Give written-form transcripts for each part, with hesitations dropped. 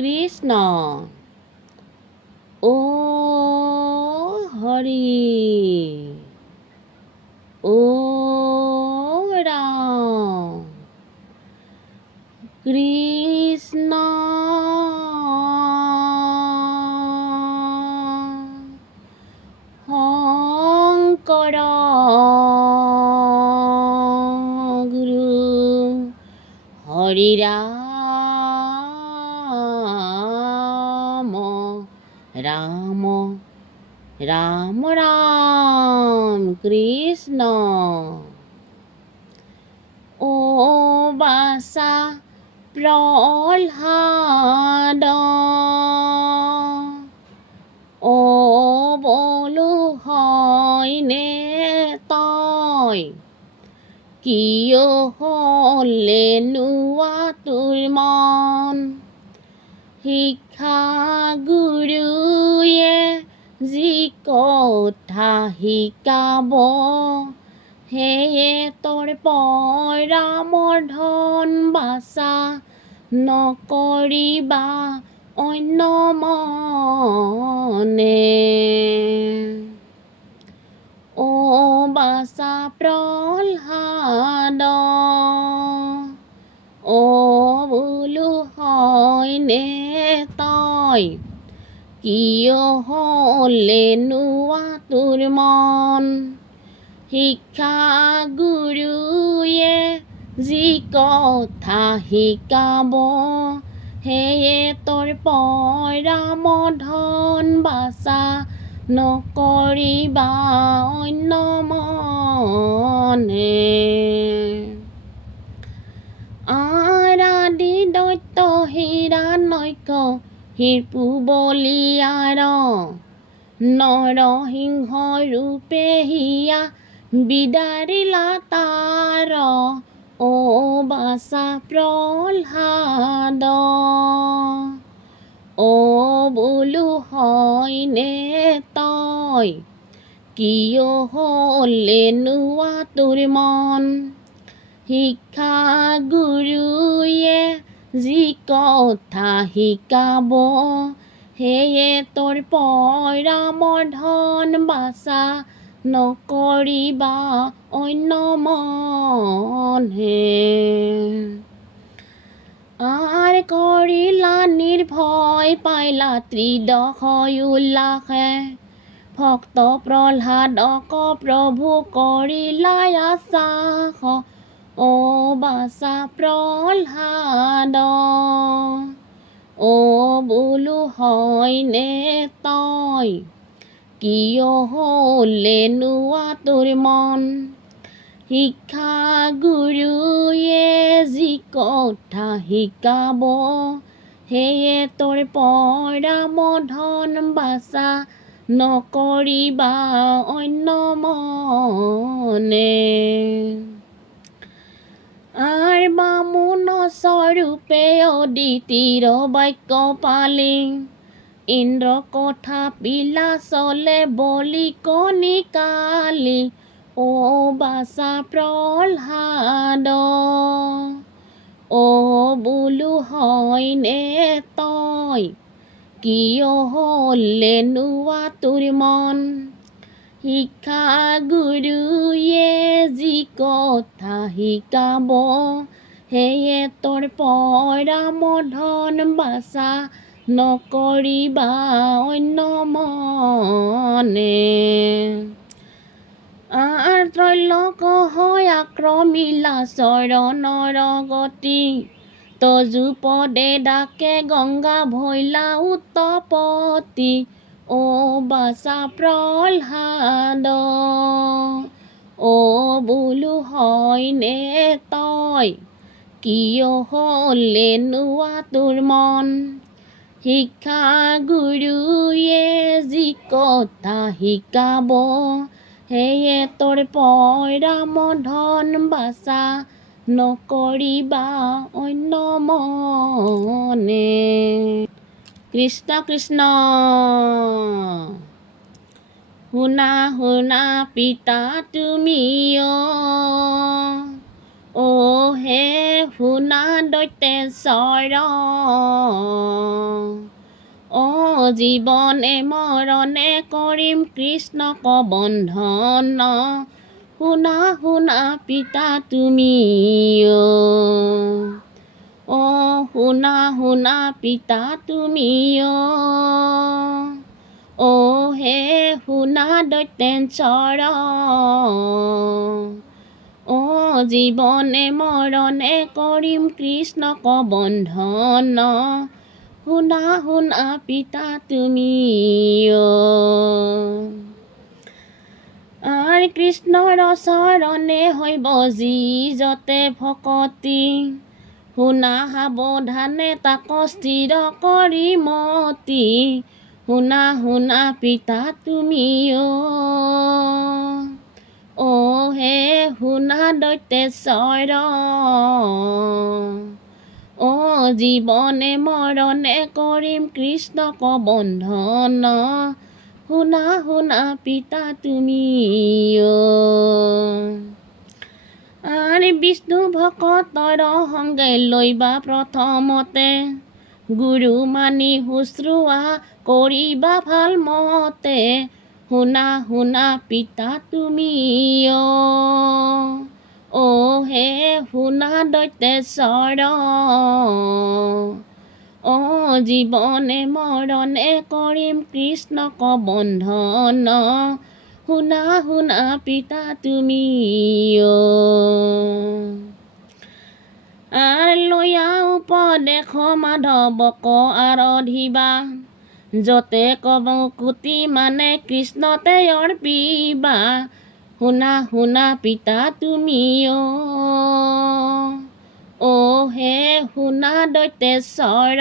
কৃষ্ণ ও হৰি ও ৰাম কৃষ্ণ শংকৰ গুৰু হৰি ৰাম ৰাম ৰাম ৰাম কৃষ্ণ ও বাসা প্ৰহ্লাদ ও বলো হয়নে তই কিয় হ'লে নোৱা তোৰ মন শিক্ষা গুৰুয়ে যি কথা শিকাব সেয়ে তোৰ পৰামৰ ধন বাছা নকৰিবা অন্য মনে ও বাছা প্ৰহ্লাদ ও বোলো হয়নে তই কিয় হ'লে নোৱা তোৰ মন শিক্ষা গুৰুয়ে যি কথা শিকাব সেয়ে তোৰ পৰামৰ ধন বাছা নকৰিবা অন্য মনে আৰাদি দৈত্য হিৰণ্যক হিৰপু বলিয়াৰ নৰসিংহ ৰূপে হিয়া বিদাৰিলা তাৰ ও বাছা প্ৰহ্লাদ ও বোলো হয়নে তই কিয় হ'লে নোৱা তোৰ মন শিক্ষা গুৰুয়ে যি কথা শিকাব সেয়ে তোৰ পৰামৰ ধন বাছা নকৰিবা অন্য মনে আৰ কৰিলা নিৰ্ভয় পাইলা ত্ৰিদশই উল্লাসে ভক্ত প্ৰহ্লাদক প্ৰভু কৰিলা আশ্বাস ও বাছা প্ৰহ্লাদ ও বোলো হয়নে তই কিয় হ'লে নোৱা তোৰ মন শিক্ষা গুৰুয়ে যি কথা শিকাব সেয়ে তোৰ পৰামৰ ধন বাছা নকৰিবা অন্য মনে আৰ বামুণ স্বৰূপে অদিতিৰ বাক্য পালি ইন্দ্ৰ কথা পিলা চলে বলি কণিকালি ও বাছা প্ৰহ্লাদ ও বোলো হয়নে তই কিয় হ'লে নোৱা তোৰ মন শিক্ষা গুৰুয়ে যি কথা শিকাব সেয়ে তোৰ পৰামৰ ধন বাছা নকৰিবা অন্য মনে আৰ ত্ৰৈলোক হয় আক্ৰমিলা চৰণৰ গতি তজু পদে ডাকে গংগা ভৈলা উত্তপতি ও বাছা প্ৰহ্লাদ ও বোলো হয়নে তই কিয় হ'লে নোৱা তোৰ মন শিক্ষা গুৰুয়ে যি কথা শিকাব সেয়ে তোৰ পৰামৰ ধন বাছা নকৰিবা অন্য মনে কৃষ্ণ কৃষ্ণ শুনা শুনা পিতা তুমিও হে শুনা দৈতেশ্বৰ জীৱনে মৰণে কৰিম কৃষ্ণক বন্ধন শুনা শুনা পিতা তুমি শুনা শুনা পিতা তুমি হে শুনা দৈত্যেন জীৱনে মৰণে কৰিম কৃষ্ণক বন্ধন শুনা শুনা পিতা তুমি আৰু কৃষ্ণৰ চৰণে হৈব যি যতে ভকতি শুনা সাৱধানে তাক স্থিৰ কৰি মতি শুনা শুনা পিতা তুমি হে শুনা দৈত্যেশ্বৰ জীৱনে মৰণে কৰিম কৃষ্ণক বন্ধন শুনা শুনা পিতা তুমি আৰু বিষ্ণু ভকতৰ সংগে লৈবা প্ৰথমতে গুৰু মানি শুশ্ৰূষা কৰিবা ভাল মতে শুনা শুনা পিতা তুমি হে শুনা দৈত্যেশ্বৰ জীৱনে মৰণে কৰিম কৃষ্ণক বন্ধন শুনা শুনা পিতা তুমি লয়া উপদেশ মাধৱক আৰাধিবা যতে কব কোটি মানে কৃষ্ণতে অৰ্পিবা শুনা শুনা পিতা তুমি হে শুনা দৈত্যেশ্বৰ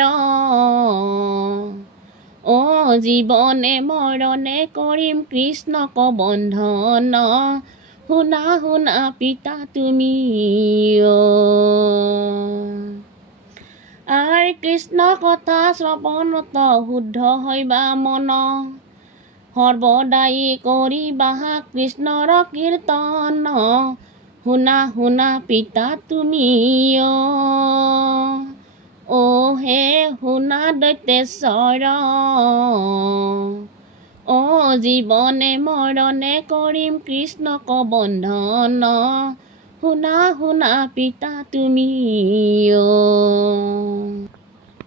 জীৱনে মৰণে কৰিম কৃষ্ণক বন্ধন শুনা শুনা পিতা তুমি আৰু কৃষ্ণ কথা শ্ৰৱণত শুদ্ধ হৈবা মন সৰ্বদায়ী কৰিবা কৃষ্ণৰ কীৰ্তন শুনা শুনা পিতা তুমি হে শুনা দৈত্যেশ্বৰ জীৱনে মৰণে কৰিম কৃষ্ণক বন্ধন শুনা শুনা পিতা তুমি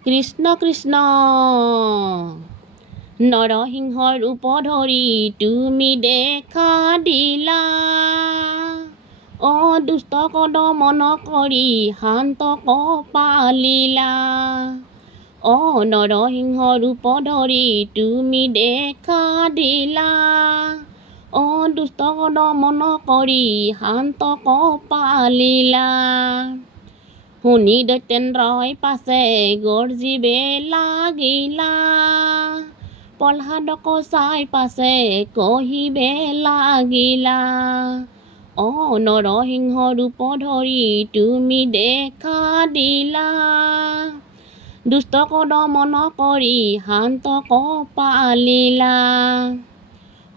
কৃষ্ণ কৃষ্ণ নৰসিংহ ৰূপ ধৰি তুমি দেখা দিলা দুষ্টক দমন কৰি শান্তক পালিলা নৰসিংহ ৰূপ ধৰি তুমি দেখা দিলা দুষ্টক দমন কৰি শান্তক পালিলা শুনি দৈত্যেন্দ্ৰই পাছে গৰ্জিবে লাগিলা প্ৰহ্লাদক চাই পাছে কহিবে লাগিলা নৰসিংহ ৰূপ ধৰি তুমি দেখা দিলা দুষ্টক দমন কৰি শান্তক পালিলা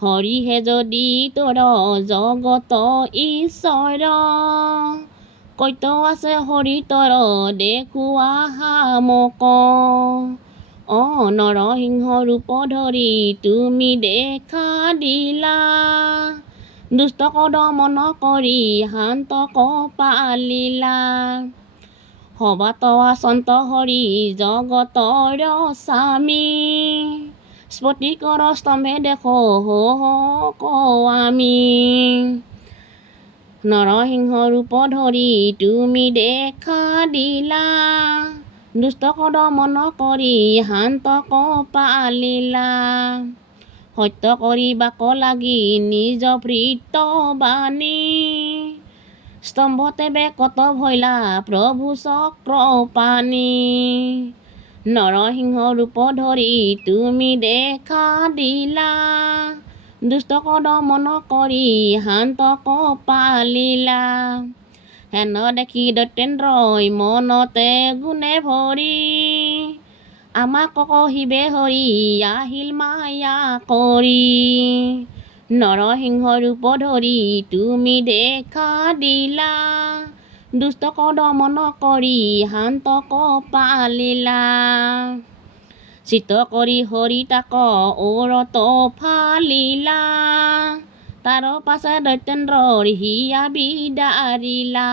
হৰিহে যদি তোৰ জগত ঈশ্বৰ কৈত আছে হৰি তৰ দেখুৱা মোক নৰসিংহ ৰূপ ধৰি তুমি দেখা দিলা দুষ্টক দমন কৰি শান্তক পালিলা সবাত আচন্ত হৰি জগতৰ স্বামী স্ফটিকৰ স্তম্ভে দেখো আমি নৰসিংহ ৰূপ ধৰি তুমি দেখা দিলা দুষ্টক দমন কৰি শান্তক পালিলা সত্য কৰিবাক লাগি নিজ ভৃত্য বাণী স্তম্ভতে বেকত ভৈলা প্ৰভু চক্ৰপাণি নৰসিংহ ৰূপ ধৰি তুমি দেখা দিলা দুষ্টক দমন কৰি শান্তক পালিলা হেন দেখি দৈত্যেন্দ্ৰই মনতে গুণে ভৰি আমাক কহিবে হৰি আহিল মায়া কৰি নৰসিংহ ৰূপ ধৰি তুমি দেখা দিলা দুষ্টক দমন কৰি শান্তক পালিলা চিত কৰি হৰি তাক ওৰত ফালিলা তাৰ পাছে দৈত্যেন্দ্ৰৰ হিয়া বিদাৰিলা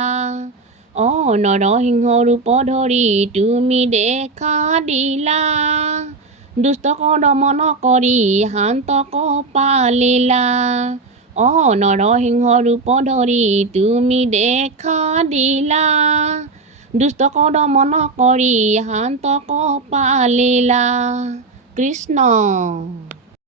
নৰসিংহ ৰূপ ধৰি তুমি দেখা দিলা দুষ্টক দমন কৰি শান্তক পালিলা নৰসিংহ ৰূপ ধৰি তুমি দেখা দিলা দুষ্টক দমন কৰি শান্তক পালিলা কৃষ্ণ।